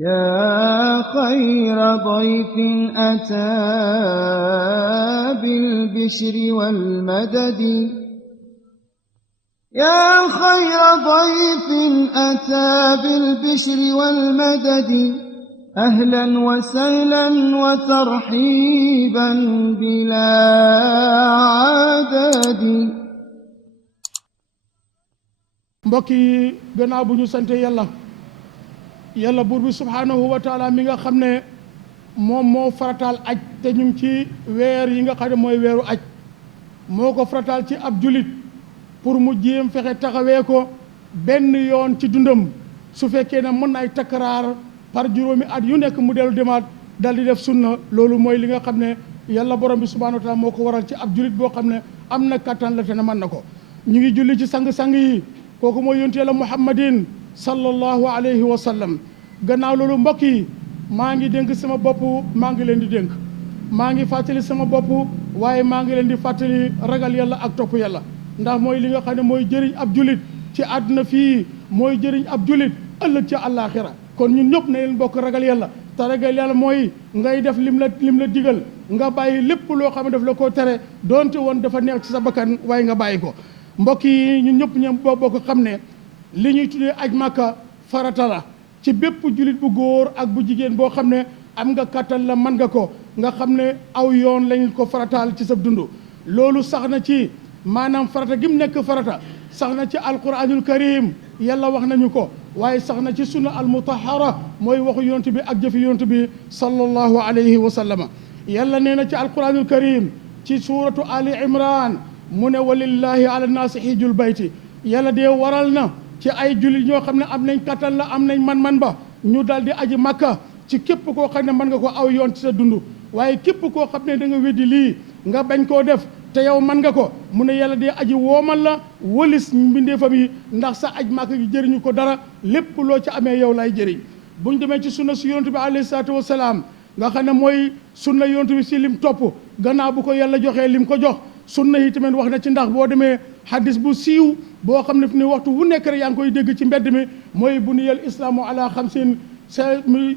يا خير ضيف أتى بالبشر والمدد يا خير ضيف أتى بالبشر والمدد أهلا وسهلا وترحيبا بلا عدد. mbokk yi gannaaw bu ñu sante yàlla buur bi subhaanahu wa taala mi nga xam ne moom moo farataal aj te ñu ngi ci weer yi nga xam ne mooy weeru aj moo ko farataal ci ab julit pour mu jéem fexe taxawee ko benn yoon ci dundam su fekkee ne mën na ay takkaraar par juróomi at yu nekk mu dellu demaat dal di def sunna. loolu mooy li nga xam ne yàlla borom bi subhaanahu wa taala moo ko waral ci ab julit boo xam ne am na kattan la te ne mën na ko. ñu ngi julli ci sang-sang yi kooku mooy yonent yàlla muhammadin sallallahu alayhi wa sallam. gannaaw loolu mbokk yi maa ngi dénk sama bopp maa ngi leen di dénk maa ngi fàttali sama bopp waaye maa ngi leen di fàttali ragal yàlla ak topp yàlla ndax mooy li nga xam ne mooy jëriñ ab julit ci àdduna fii mooy jëriñ ab julit ëllëg ci àllaaxira. kon ñun ñëpp na leen bokk ragal yàlla te ragal yàlla mooy ngay def lim la digal nga bàyyi lépp loo xam ne daf la koo tere doonte woon dafa neex ci sa bakkan waaye nga bàyyi ko. mbokk yi ñun ñëpp ñoom bokk xam ne li ñuy tuddee aj màkka farata la ci bépp julit bu góor ak bu jigéen boo xam ne am nga kattan la mën nga ko nga xam ne aw yoon lañu ko farataal ci sa dund. loolu sax na ci maanaam farata gi mu nekk farata sax na ci alquranul karim yàlla wax nañu ko waaye sax na ci sunna al mutahara mooy waxu yonent bi ak jëfi yonent bi sallallahu alayhi wa sallama. yàlla nee na ci alquranul karim ci suratu ali imran mu ne walillahi ala naasi hijjul bayti yàlla dee waral na ci ay jullit ñoo xam ne am nañ kattan la am nañ man-man ba ñu dal di aji makka ci képp koo xam ne mën nga ko aw yoon ci sa dund. waaye képp koo xam ne da nga weddi lii nga bañ koo def te yow mën nga ko mu ne yàlla dee aji woomal la wëlis mbindeefam yi ndax sa aj makka gi jëriñu ko dara lépp loo ci amee yow lay jëriñ. buñ demee ci sunna si yonent bi alayhi salaatu wasalaam nga xam ne mooy sunna yonent bi si lim topp gannaaw bu ko yàlla joxee lim ko jox sunna yi tamit wax na ci ndax boo demee hadis bu siiw boo xam ne fi ni waxtu wu nekk rek yaa ngi koy dégg ci mbedd mi mooy buniyal islaamu ala xamsin sa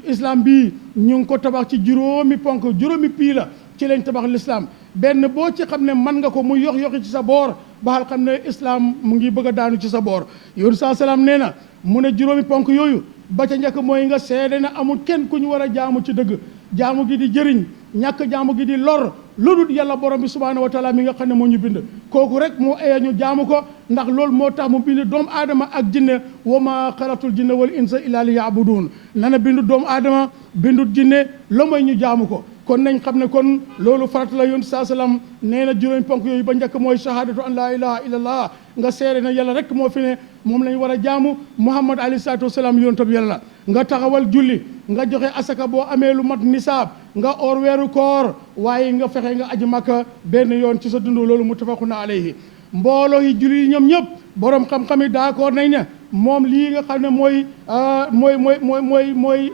islam bii ñu ngi ko tabax ci juróomi ponk juróomi pii la ci lañ tabax l'islam benn boo ci xam ne mën nga ko muy yoxi ci sa boor baxal xam ne islam mu ngi bëgg a daanu ci sa boor. yoonu saa salaam nee na mu ne juróomi ponk yooyu ba ca njëkk mooy nga seede ne amul kenn ku ñu war a jaamu ci dëgg jaamu gi di jëriñ ñàkk jaamu gi di lor loolu yàlla borom bi subhaanahu wa taala mi nga xam ne moo ñu bind kooku rek moo eye ñu jaamu ko ndax loolu moo tax mu bind doomu aadama ak jinne wa ma xalaqtul jinna wal insa illa li yaabuduun nana bindu doomu aadama bindut jinne la mooy ñu jaamu ko. kon nañ xam ne kon loolu farata la yoon saa salaam nee na juróomi ponk yooyu ba njëkk mooy shahadatu an laa ilaha illallah nga seere na yàlla rek moo fi ne moom lañ war a jaamu muhammad alayhi salaatu wasalaam yoon tab yàlla nga taxawal julli nga joxe asaka boo amee lu mat nisaab nga or weeru koor waaye nga fexe nga aji makka benn yoon ci sa dund loolu muttafaquna alayhi. mbooloo yi julli yi ñoom ñëpp borom xam-xam yi d'accord nañ ne moom lii nga xam ne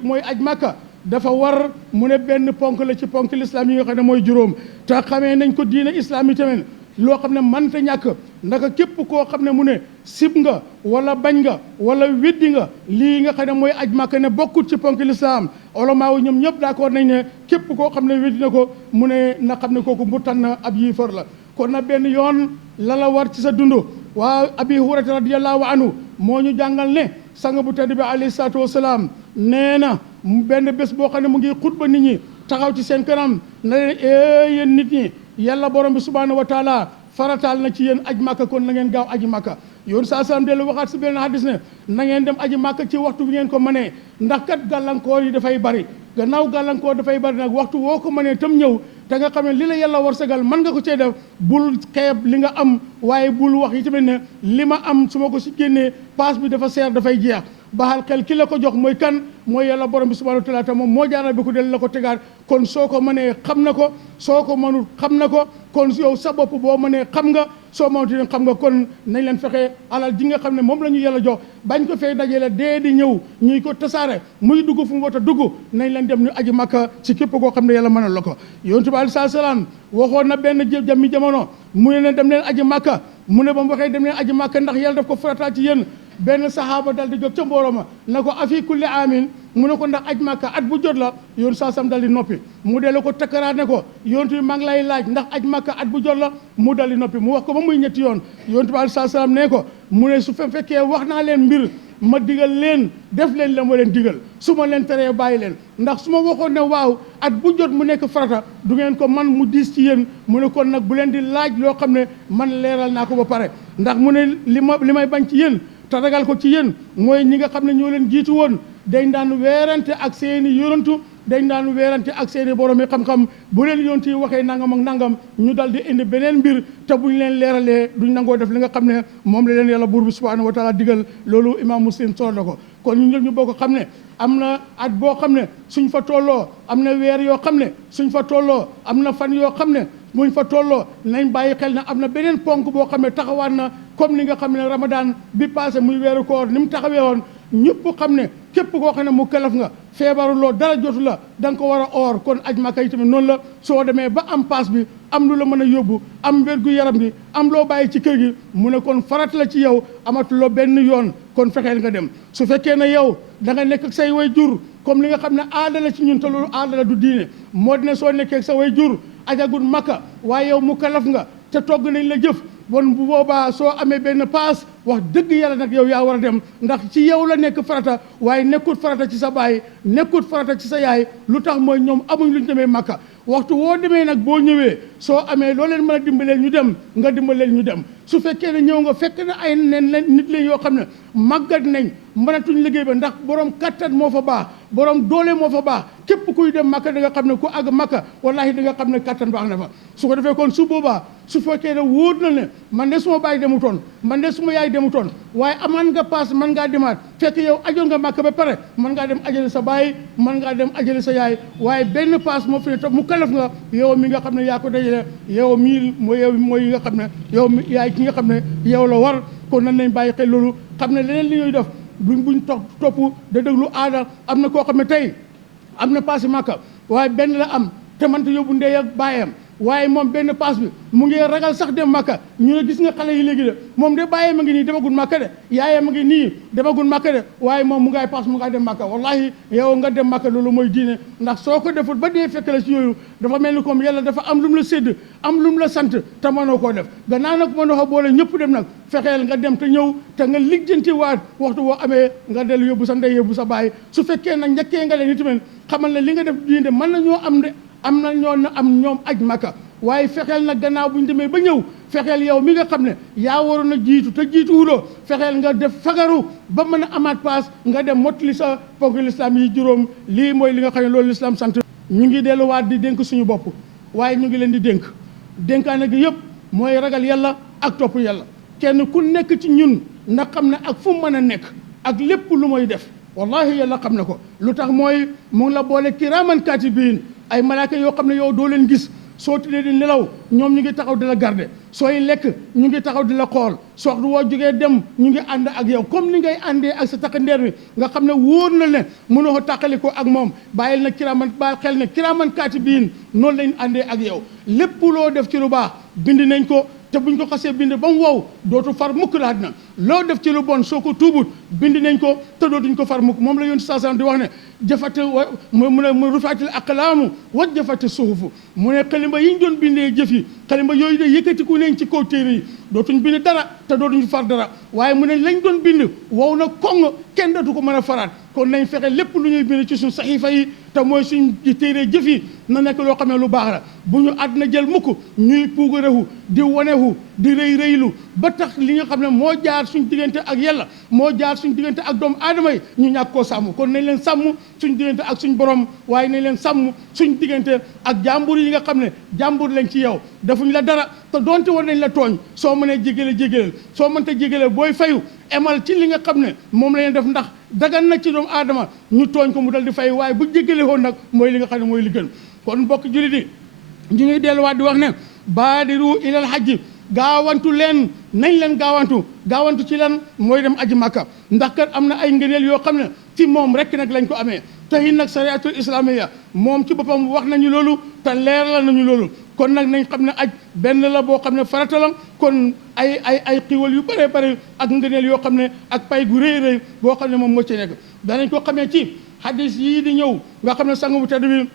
mooy aj makka dafa war mu ne benn ponk la ci ponk l'islam yi nga xam ne mooy juróom te xamee nañ ko diine islam yi tamit loo xam ne mënta ñàkk ndaka képp koo xam ne mu ne sib nga wala bañ nga wala weddi nga lii nga xam ne mooy aj màkk ne bokkut ci ponk l'islam olamaa wu ñoom ñëpp d'accord nañ ne képp koo xam ne weddi na ko mu ne na xam ne kooku murtad na ab yiifar la. kon na benn yoon la war ci sa dund. waa abi hurayrata radiyallahu anhu moo ñu jàngal ne sang bu tedd bi alayhi salaatu wasalaam nee na benn bés boo xam ne mu ngi xutba nit ñi taxaw ci seen kanam na leen yéen nit ñi yàlla borom bi subhaanahu wa taala farataal na ci yéen aj màkka kon na ngeen gaaw aji màkka. yoon saa salaam dellu waxaat si benn hadis ne na ngeen dem aji màkka ci waxtu bi ngeen ko mënee ndax kat gàllankoor yi dafay bari gannaaw gàllankoor dafay bari nag waxtu woo ko mënee tam ñëw te nga xam ne li la yàlla war sagal mën nga ko cee def bul xeeb li nga am waaye bul wax yi tamit ne li ma am su ma ko si génnee paas bi dafa seer dafay jeex. baxal xel ki la ko jox mooy kan mooy yàlla borom bi subhanahu wa taala te moom moo jaaral bi ko del la ko tegaat kon soo ko mënee xam na ko soo ko mënul xam na ko kon yow sa bopp boo mënee xam nga soo mënut xam nga kon nañ leen fexe alal ji nga xam ne moom la ñu yàlla jox bañ ko fay dajale dee di ñëw ñuy ko tasaare muy dugg fu mu war a dugg nañ leen dem ñu aji makka ci képp koo xam ne yàlla mënal la ko. yonent bi alayhi salaam waxoon na benn jàmmi jamono mu ne dem leen aji makka mu ne ba mu waxee dem leen aji makka ndax yàlla daf ko farataal ci yéen benn sahaaba dal di jóg ca mbooloo ma na ko afi kulli amin mu ne ko ndax aj Makka at bu jot la yoon saasam dal di noppi mu dellu ko takkaraat ne ko yontu bi maa ngi lay laaj ndax aj Makka at bu jot la mu dal di noppi mu wax ko ba muy ñetti yoon yontu bi alayhi salaam ne ko mu ne su fekkee wax naa leen mbir ma digal leen def leen la ma leen digal su ma leen teree bàyyi leen ndax su ma waxoon ne waaw at bu jot mu nekk farata du ngeen ko man mu diis ci yéen mu ne kon nag bu leen di laaj loo xam ne man leeral naa ko ba pare ndax mu ne li may bañ ci yéen te ragal ko ci yéen mooy ñi nga xam ne ñoo leen jiitu woon dañ daan weerante ak seeni yonantu dañ daan weerante ak seeni borom yi xam-xam bu leen yonent yi waxee nangam ak nangam ñu dal di indi beneen mbir te buñ leen leeralee duñ nangoo def li nga xam ne moom la leen yàlla buur bi subhanahu wa taala digal loolu imam Muslim solo na ko kon ñu ñëpp ñu bokk xam ne am na at boo xam ne suñ fa tolloo am na weer yoo xam ne suñ fa tolloo am na fan yoo xam ne buñ fa tolloo nañ bàyyi xel ne am na beneen ponk boo xam ne taxawaat na comme ni nga xam ne Ramadan bi passé muy weeru koor ni mu taxawee woon ñëpp xam ne képp koo xam ne mu kalaf nga feebaruloo dara jotu la da nga ko war a oor kon aj Makka yi tamit noonu la soo demee ba am paas bi am lu la mën a yóbbu am wérgu yaram bi am loo bàyyi ci kër gi mu ne kon farat la ci yow amatuloo benn yoon kon fexeel nga dem su fekkee ne yow da nga nekk ak say way jur comme li nga xam ne aada la ci ñun te loolu aada la du diine moo di ne soo nekkee ak sa way jur ajagul Makka waaye yow mu kalaf nga te togg nañ la jëf bon bu boobaa soo amee benn paas wax dëgg yàlla nag yow yaa war a dem ndax ci yow la nekk farata waaye nekkut farata ci sa baay nekkut farata ci sa yaay lu tax mooy ñoom amuñ lu ñu demee Makka waxtu woo demee nag boo ñëwee soo amee loo leen mën a dimbaleel ñu dem nga dimbaleel ñu dem su fekkee ne ñëw nga fekk na ay nen nit leen yoo xam ne màggat nañ mënatuñ liggéey ba ndax borom kattan moo fa baax borom doole moo fa baax képp kuy dem Makka da nga xam ne ku àgg Makka wallahi da nga xam ne kattan baax na fa su ko defee kon su boobaa su fekkee ne wóor na ne man de suma baay demutoon man de suma yaay demutoon waaye amaan nga paas man ngaa demaat fekk yow ajoon nga Makka ba pare man ngaa dem ajale sa baay man ngaa dem ajale sa yaay waaye benn paas moo fi ne toog mu kalaf nga yow mi nga xam ne yaa ko dajale yow mii mooy yi nga xam ne yow mi yaay ki nga xam ne yow la war kon nan nañ bàyyi xel loolu xam ne leneen li ñuy def buñ topp da déglu aada am na koo xam ne tey am na paas Makka waaye benn la am te mënta yóbbu ndey ak baayam waaye moom benn paas bi mu ngi ragal sax dem Makka ñu ne gis nga xale yi léegi de moom de bàyyee a ngi nii demagul Makka de yaayee ma ngi nii demagul Makka de waaye moom mu ngay paas mu ngay dem Makka wallahi yow nga dem Makka loolu mooy diine ndax soo ko deful ba dee fekk la ci yooyu dafa mel ni comme yàlla dafa am lu mu la sédd am lu mu la sant te mënoo koo def gannaaw nag mënoo ko boole ñëpp dem nag fexeel nga dem te ñëw te nga lijjanti waat waxtu boo amee nga dellu yóbbu sa ndey yóbbu sa baay su fekkee nag njëkkee nga leen itamit xamal ne li nga def diine mën na ñoo am de am na ñoo na am ñoom aj Makka waaye fexeel nag gannaaw bu ñu demee ba ñëw fexeel yow mi nga xam ne yaa waroon a jiitu te jiitu wuloo fexeel nga def fagaru ba mën a amaat paas nga dem mottali sa ponk l'islam yi juróom lii mooy li nga xam ne loolu l'islam sant ñu ngi delluwaat di dénk suñu bopp waaye ñu ngi leen di dénk dénkaane gi yëpp mooy ragal yàlla ak topp yàlla kenn ku nekk ci ñun na xam ne ak fu mu mën a nekk ak lépp lu mooy def wallahi yàlla xam na ko lu tax mooy mu ngi la boole kiraaman kaatibiin ay malaaka yoo xam ne yow doo leen gis soo tuddee di nelaw ñoom ñu ngi taxaw di la garder sooy lekk ñu ngi taxaw di la xool soxdu woo jógee dem ñu ngi ànd ak yow comme ni ngay àndee ak sa takkandeer bi nga xam ne wóor na ne mënoo ko tàqali ko ak moom bàyyil na kiraaman bàyyi xel ne kiraaman kaatibiin noonu lañ àndee ak yow lépp loo def ci lu baax bind nañ ko te buñ ko xasee bind ba mu wow dootu far mukk la àddina loo def ci lu bon soo ko tuubut bind nañ ko te dootuñ ko far mukk moom la yonent sallallahu alayhi wasallam di wax ne jafati mu ne mu rufaatil aqlaamu wa jafati suhufu mu ne xalimba yi ñu doon bindee jëf yi xalimba yooyu de yëkkatiku nañ ci kaw téere yi dootuñ bind dara te dootuñ far dara waaye mu ne lañ doon bind wow na koŋ kenn dootu ko mën a faraat kon nañ fexe lépp lu ñuy bind ci suñ saxiifa yi te mooy suñ téere jëf yi na nekk loo xam ne lu baax la bu ñu àddina jël mukk ñuy puugarewu di wanewu di rëy rëylu ba tax li nga xam ne moo jaar suñ diggante ak yàlla moo jaar suñ diggante ak doomu aadama yi ñu ñàkk koo sàmm kon nañ leen sàmm suñ diggante ak suñ borom waaye nañ leen sàmm suñ diggante ak jàmbur yi nga xam ne jàmbur lañ ci yow defuñ la dara te doonte war nañ la tooñ soo mënee jégale jégaleel soo mënta jégale booy fayu emal ci li nga xam ne moom la leen def ndax dagan na ci doomu aadama ñu tooñ ko mu dal di fay waaye bu jégale woon nag mooy li nga xam ne mooy li gën kon mbokk jullit yi ñu ngi delluwaat di wax ne baadiru ilal hajji gaawantu leen nañ leen gaawantu ci lan mooy dem aji Makka ndax kat am na ay ngëneel yoo xam ne ci moom rek nag lañ ko amee tey nag sariatul islamiya moom ci boppam wax nañu loolu te leeral nañu loolu kon nag nañ xam ne aj benn la boo xam ne farata la kon ay xiiwal yu bëree bëri ak ngëneel yoo xam ne ak pay gu rëy rëy boo xam ne moom moo ci nekk danañ ko xamee ci hadis yii di ñëw nga xam ne sang bu tedd bi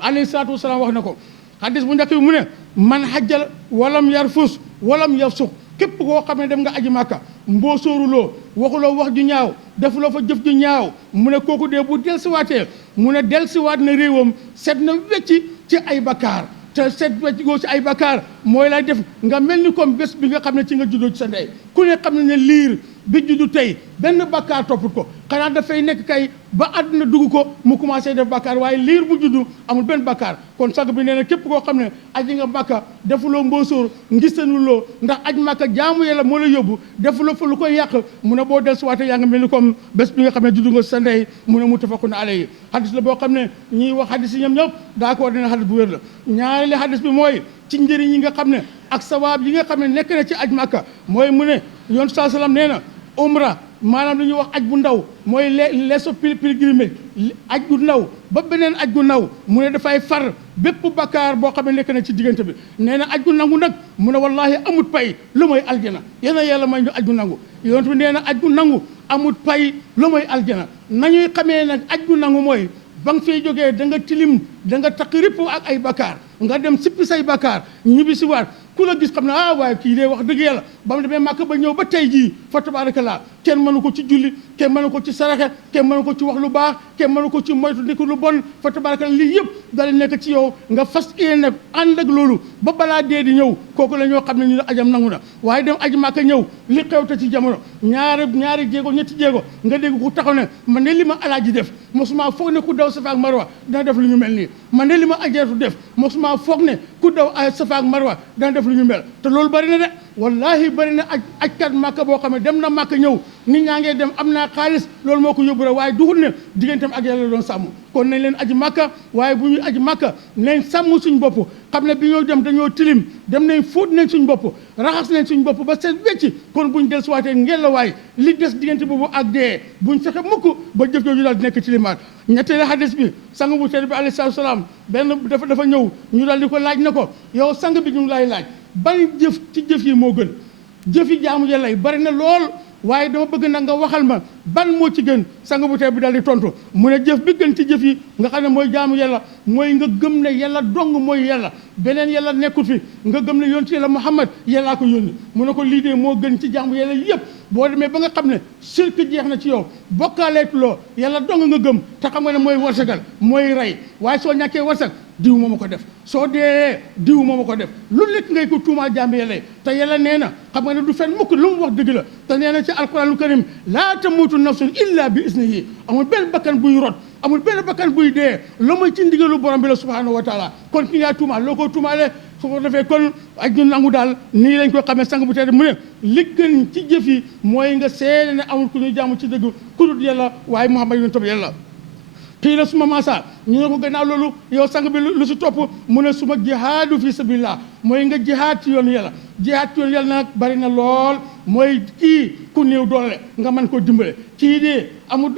alayhi salaatu wasalaam wax na ko hadis bu njëkk bi mu ne man hajjal walam yarfus walam yafsuq képp koo xam ne dem nga aji màkka mboo sóoruloo waxuloo wax ju ñaaw defuloo fa jëf ju ñaaw mu ne kooku dee bu delsiwaatee mu ne delsiwaat na réewam set na wecci ci ay bakkaar te set wecc goo ci ay bakkaar mooy lay def nga mel ni comme bés bi nga xam ne ci nga juddoo ci sa ndey ku ne xam ne liir bi juddu tey benn bakkaar topput ko xanaa dafay nekk kay ba àdduna dugg ko mu commencé def bakkaar waaye liir bu juddu amul benn bakkaar kon sag bi nee na képp koo xam ne aji nga màkka defuloo mboosóor ngistanuloo ndax aj màkka jaamu yàlla moo la yóbbu defuloo fa lu koy yàq mu ne boo dellusiwaatee yaa nga mel ni comme bés bi nga xam ne juddu nga sa ndey mu ne muttafaqun alayhi hadis la boo xam ne ñiy wax hadis yi ñoom ñëpp d'accord dina hadis bu wér la ñaareelu hadis bi mooy ci njëriñ yi nga xam ne ak sawaab yi nga xam ne nekk na ci aj màkka mooy mu ne yoon saa salaam nee na umra maanaam lu ñuy wax aj bu ndaw mooy leeso pilgrimage aj gu ndaw ba beneen aj gu ndaw mu ne dafay far bépp bakkaar boo xam ne nekk na ci diggante bi nee na aj gu nangu nag mu ne wallahi amut pay lu mooy aljana yéen a yàlla may ñu aj gu nangu yoon bi nee na aj gu nangu amut pay lu mooy aljana nañuy xamee nag aj gu nangu mooy ba nga fay jógee da nga tilim da nga takk ripp ak ay bakkaar nga dem sippi say bakkaar ñibbi si waat ku la gis xam ne waaye kii dee wax dëgg yàlla ba mu demee màkk ba ñëw ba tey jii fa tabarakallah kenn mënu ko ci julli kenn mënu ko ci saraxe kenn mënu ko ci wax lu baax kenn mënu ko ci moytu ndiku lu bon fa tabarakallah lii yëpp dala nekk ci yow nga fas yéene nag ànd ak loolu ba balaa dee di ñëw kooku la ñoo xam ne ñu ne ajam nangu na waaye dem aji màkk ñëw li xewte ci jamono ñaari jéego ñetti jéego nga dégg ku taxaw ne man ne li ma alaaji def mosuma foog ne ku daw safa ak marwa dina def lu ñu mel nii man ne li ma ajeetu def mosuma foog ne ku daw safa ak marwa dana def lu ñu mel te loolu bari na de wallahi bari na ajkat màkka boo xam ne dem na màkka ñëw nit ñaa ngee dem am naa xaalis loolu moo ko yóbbu rek waaye duxul ne digganteem ak yàlla doon sàmm kon nañ leen aji màkka waaye bu ñuy aji màkka nañ sàmm suñ bopp xam ne bi ñoo dem dañoo tilim dem nañ fóot nañ suñ bopp raxas nañ suñ bopp ba seet wecci kon buñ del suwaatee ngel la waay li des diggante boobu ak dee buñ fexe mukk ba jëf jooju daal di nekk tilimaat ñetteelu hadis bi sang bu tedd bi alayhi salaatu salaam benn dafa ñëw ñu daal di ko laaj na ko yow sang bi ñu lay laaj ban jëf ci jëf yi moo gën jëf yi jaamu yàlla yi bari na lool waaye dama bëgg nag nga waxal ma ban moo ci gën sang bu tedd bi daal di tontu mu ne jëf bi gën ci jëf yi nga xam ne mooy jaamu yàlla mooy nga gëm ne yàlla dong mooy yàlla beneen yàlla nekkul fi nga gëm ne yonent yàlla Muhammad yàllaa ko yónni mu ne ko lii de moo gën ci jaamu yàlla yëpp boo demee ba nga xam ne sirk jeex na ci yow bokkaaleetuloo yàlla dong nga gëm te xam nga ne mooy warsagal mooy rey waaye soo ñàkkee warsag diw moo ma ko def soo dee diw moo ma ko def lu nekk ngay ko tuumaa jàmbi yàlla te yàlla nee na xam nga ne du fen mukk lu mu wax dëgg la te nee na ci alquranul karim laa tamuutu nafsun illa bi isnihi amul benn bakkan buy rot amul benn bakkan buy dee la mooy ci ndigalu borom bi la subhanahu wa taala kon ki ngaa tuumaal loo ko tuumaalee su ko defee kon aj ñu nangu daal nii lañ ko xamee sang bu tedd mu ne li gën ci jëf yi mooy nga seede ne amul ku ñuy jaamu ci dëgg ku dul yàlla waaye Muhammad yonent bi yàlla kii la suma maasa ñu ne ko gannaaw loolu yow sang bi lu si topp mu ne suma jihaadu fi sabilillah mooy nga jihaad ci yoonu yàlla jihaad ci yoonu yàlla nag bari na lool mooy kii ku néew doole nga mën koo dimbale kii de amul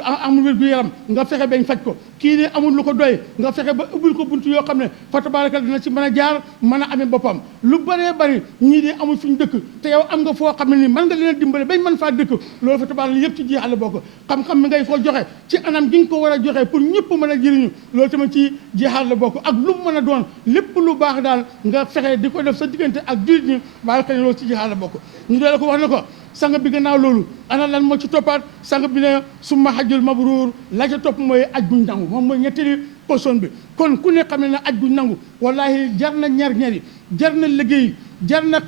wér gu yaram nga fexe bañ faj ko kii de amul lu ko doy nga fexe ba ubbil ko buntu yoo xam ne fa tabaraka dina ci mën a jaar mën a amee boppam lu bëree bëri ñii de amul fu ñu dëkk te yow am nga foo xam ne nii mën nga leen a dimbale bañ mën faa dëkk loolu fa tabaraka yëpp ci jihaad la bokk xam-xam mi ngay ko joxe ci anam gi nga ko war a joxe pour ñëpp mën a jëriñu loolu tamit ci jihaad la bokk ak lu mu mën a doon lépp lu baax daal nga fexe di ko def sa diggante ak jullit ñi baax xëy loolu ci jihaad la bokk ñu dee la ko wax ne ko sang bi gannaaw loolu ana lan moo ci toppaat sang bi ne summa hajjul mabruur la ca topp mooy aj guñ nangu moom mooy ñetteeli position bi kon ku ne xam ne ne aj guñ nangu wallahi jar na ñar-ñari jar na liggéey jar na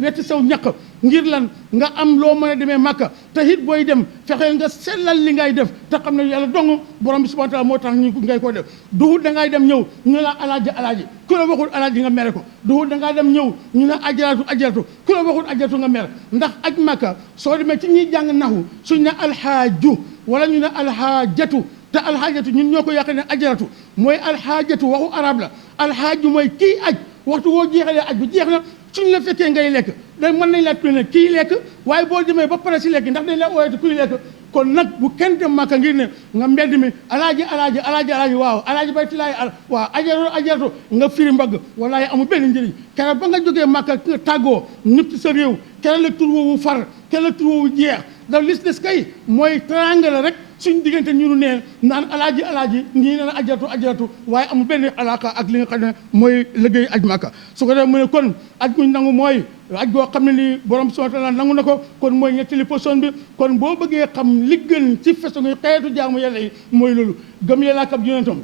wetti saw ñaq ngir lan nga am loo mën a demee màkka te it booy dem fexe nga sellal li ngay def te xam ne yàlla dong borom bi subhanahu wa taala moo tax ñu ngay ko def duhut da ngay dem ñëw ñu la alaaji ku la waxul alaaji nga mere ko duhut da ngaa dem ñëw ñu ne ajaratu ku la waxul ajaratu nga mere ndax aj màkka soo demee ci ñuy jàng naxu suñ ne alxaaju wala ñu ne alxaajatu te alxaajatu ñun ñoo ko yàq ne ajaratu mooy alxaajatu waxu arab la alxaaju mooy kii aj waxtu woo jeexalee aj bi jeex na suñ la fekkee ngay lekk da mën nañ laa tuddee ne kii lekk waaye boo demee ba pare si lekk ndax dañ la ooyati kuy lekk kon nag bu kenn dem Màkka ngir ne nga mbedd mi alaaji waaw alaaji baytilaay waaw ajaratu nga firi mbagg wallaahi amul benn njëriñ keroog ba nga jógee Màkka nga tàggoo ñëpp ci sa réew keroog la tur woowu far keroog la tur woowu jeex ndax lis des kay mooy teraanga la rek suñ diggante ñu neen naan alaaji ñii naan ajaratu waaye amul benn alaaka ak li nga xam ne mooy liggéey aj Màkka su ko def mu ne kon aj guñ nangu mooy aj goo xam ne ni borom subhaanahu wa taala nangu na ko kon mooy ñetteeli position bi kon boo bëggee xam li gën ci façon yi xeetu jaamu yàlla yi mooy loolu gëm yàlla ak ab yonentam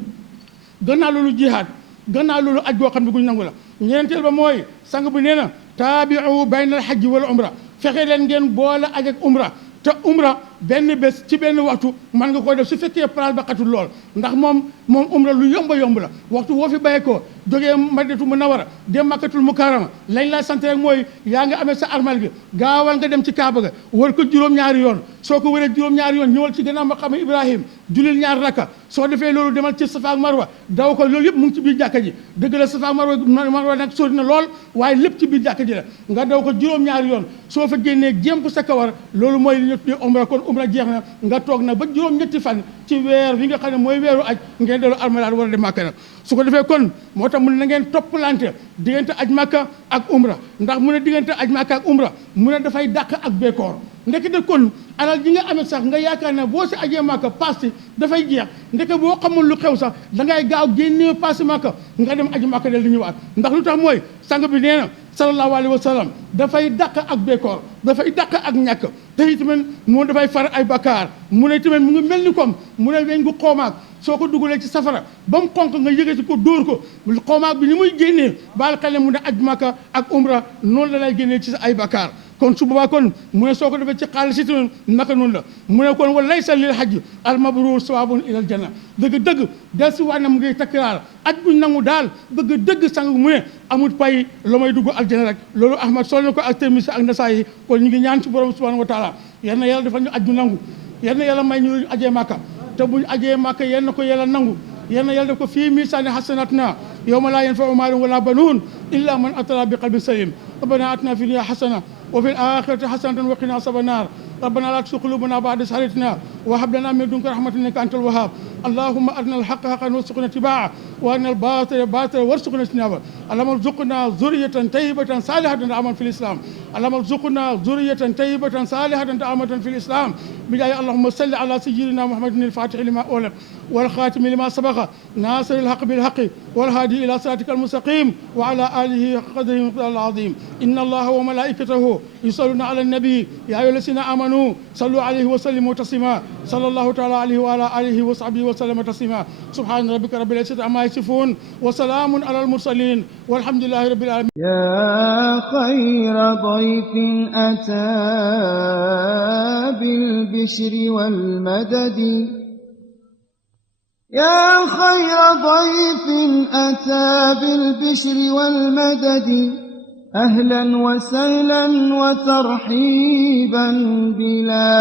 gannaaw loolu jihaad gannaaw loolu aj goo xam ne guñ nangu la ñeenteel ba mooy sang bi nee na taabiu bayna al hajji wal umra fexe leen ngeen boole aj ak umra te umra benn bés ci benn waxtu man nga koy def su fekkee place ba xatul lool ndax moom umra lu yomb la waxtu woo fi bàyyee ko jógee Madinatu Munawwara dem Makkatul Mukarrama lañ lay sant rek mooy yaa nga amee sa armal gi gaawal nga dem ci Kaaba ga wër ko juróom-ñaari yoon soo ko wëree juróom-ñaari yoon ñëwal ci gannaaw maqaama Ibrahim julil ñaar rakka soo defee loolu demal ci Safa ak Marwa daw ko loolu yëpp mu ngi ci biir jàkka ji dëgg la Safa ak Marwa nag sori na lool waaye lépp ci biir jàkka ji la nga daw ko juróom-ñaari yoon soo fa génnee jéem sa kawar loolu mooy li ñu tuddee umra kon umra jeex na nga toog na ba juróom-ñetti fan ci weer wi nga xam ne mooy weeru aj ngeen dellu armalaat war a dem Màkka nag su ko defee kon moo tax mu ne na ngeen toppalante diggante aj Màkka ak umra ndax mu ne diggante aj Màkka ak umra mu ne dafay dàq ak bekkoor ndekete kon alal ji nga amee sax nga yaakaar ne boo si ajee Màkka paas si dafay jeex ndeke boo xamul lu xew sax da ngay gaaw génnee paas si Màkka nga dem aji Màkka del di ñëwaat ndax lu tax mooy sang bi nee na sallallahu alayhi wa sallam dafay dàq ak bekkoor dafay dàq ak ñàkk te itamit moom dafay far ay bakkaar mu ne tamit mu ngi mel ni comme mu ne weñ gu xoomaak soo ko dugalee ci safara ba mu xonq nga yëgati ko dóor ko xoomaak bi ni muy génnee baal xel mu ne aj Màkka ak umra noonu la lay génnee ci sa ay bakkaar kon su boobaa kon mu ne soo ko defee ci xaalis si tamit naka noonu la mu ne kon wa laysa lil hajji al mabrur sawabun ilal janna dëgg del si waat ne mu ngi takkiraar aj buñ nangu daal dëgg sang mu ne amul pay la may dugg aljana rek loolu Ahmad sol na ko ak Tirmisi ak Nasaayi kon ñu ngi ñaan ci borom subhanahu wa taala yal na yàlla defal ñu aj bu nangu yal na yàlla may ñu ajee Màkka te buñ ajee Màkka yal na ko yàlla nangu yal na yàlla def ko fii misaani hasanatna yawma laa yanfa'u maalun wala banuun illa man ataa bi qalbin saliim rabbana atina fi dunya hasana وفي الآخرة حسنة وقنا عذاب النار ربنا لا تزغ قلوبنا بعد إذ هديتنا وهب لنا من لدنك رحمة إنك أنت الوهاب اللهم أرنا الحق حقا وارزقنا اتباعه وأرنا الباطل باطلا وارزقنا اجتنابه اللهم ارزقنا ذرية طيبة صالحة تعمل في الإسلام اللهم ارزقنا ذرية طيبة صالحة تعمل في الإسلام بجاه اللهم صل على سيدنا محمد الفاتح لما أغلق والخاتم لما سبق ناصر الحق بالحق والهادي إلى صراطك المستقيم وعلى آله قدره العظيم إن الله وملائكته يصلون على النبي يا أيها الذين آمنوا صلوا عليه وسلموا تسليما صلى الله تعالى عليه وعلى آله وصحبه وسلم تسليما سبحان ربك رب العزة عما يصفون وسلام على المرسلين والحمد لله رب العالمين يا خير ضيف أتى بالبشر والمدد يا خير ضيف أتى بالبشر والمدد أهلا وسهلا وترحيبا بلا